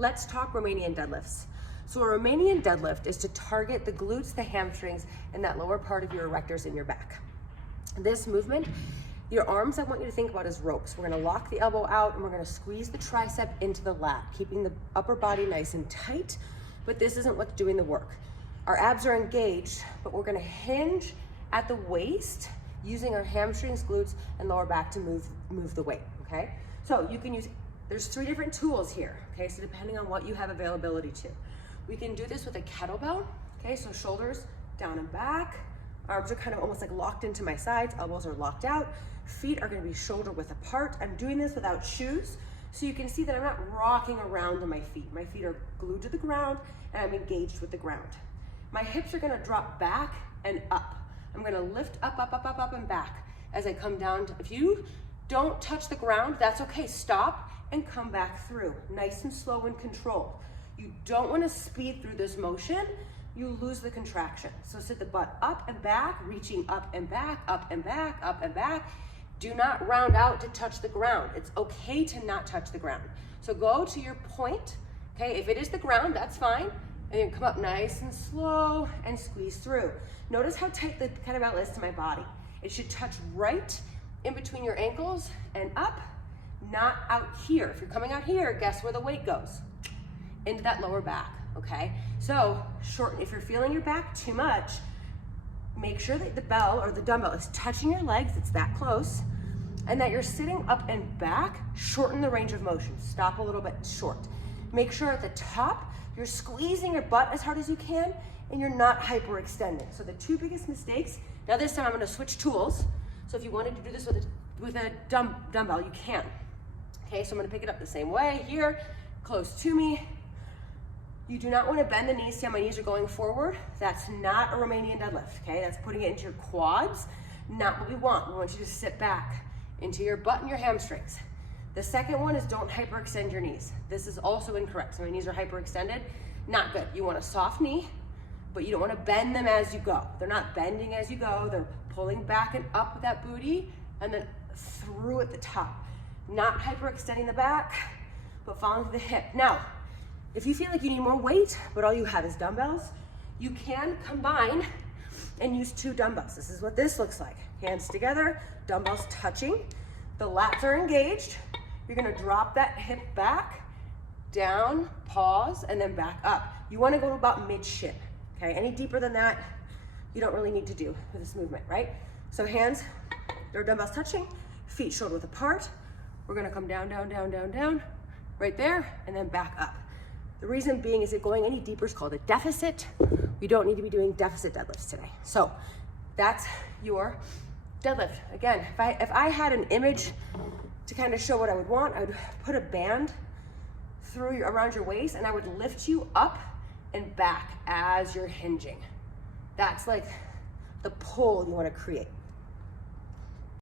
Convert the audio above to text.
let's talk Romanian deadlifts. So a Romanian deadlift is to target the glutes, the hamstrings, and that lower part of your erectors in your back. This movement, your arms, I want you to think about as ropes. We're gonna lock the elbow out and we're gonna squeeze the tricep into the lat, keeping the upper body nice and tight, but this isn't what's doing the work. Our abs are engaged, but we're gonna hinge at the waist using our hamstrings, glutes, and lower back to move the weight, okay? So you can use, there's 3 different tools here, okay? So depending on what you have availability to. We can do this with a kettlebell, okay? So shoulders down and back, arms are kind of almost like locked into my sides, elbows are locked out, feet are gonna be shoulder width apart. I'm doing this without shoes, so you can see that I'm not rocking around on my feet. My feet are glued to the ground and I'm engaged with the ground. My hips are gonna drop back and up. I'm gonna lift up, up, up, up, up, and back as I come down. If you don't touch the ground, that's okay. Stop and come back through. Nice and slow and controlled. You don't wanna speed through this motion. You lose the contraction. So sit the butt up and back, reaching up and back, up and back, up and back. Do not round out to touch the ground. It's okay to not touch the ground. So go to your point, okay? If it is the ground, that's fine. And then come up nice and slow and squeeze through. Notice how tight the kettlebell is to my body. It should touch right in between your ankles and up, not out here. If you're coming out here, guess where the weight goes? Into that lower back, okay? So shorten, if you're feeling your back too much, make sure that the bell or the dumbbell is touching your legs, it's that close, and that you're sitting up and back. Shorten the range of motion. Stop a little bit short. Make sure at the top, you're squeezing your butt as hard as you can and you're not hyperextending. So the 2 biggest mistakes, now this time I'm gonna switch tools. So if you wanted to do this with a dumbbell, you can. Okay, so I'm gonna pick it up the same way here, close to me. You do not wanna bend the knees. See how my knees are going forward? That's not a Romanian deadlift, okay? That's putting it into your quads, not what we want. We want you to sit back into your butt and your hamstrings. The second one is don't hyperextend your knees. This is also incorrect. So my knees are hyperextended, not good. You want a soft knee, but you don't want to bend them as you go. They're not bending as you go. They're pulling back and up with that booty and then through at the top. Not hyperextending the back, but falling to the hip. Now, if you feel like you need more weight, but all you have is dumbbells, you can combine and use 2 dumbbells. This is what this looks like. Hands together, dumbbells touching. The lats are engaged. You're gonna drop that hip back, down, pause, and then back up. You wanna go to about mid-shin, okay? Any deeper than that, you don't really need to do with this movement, right? So hands, or dumbbells touching, feet shoulder width apart. We're gonna come down, down, down, down, down, right there, and then back up. The reason being is that going any deeper is called a deficit. We don't need to be doing deficit deadlifts today. So that's your deadlift. Again, if I had an image to kind of show what I would want, I would put a band around your waist and I would lift you up and back as you're hinging. That's like the pull you want to create.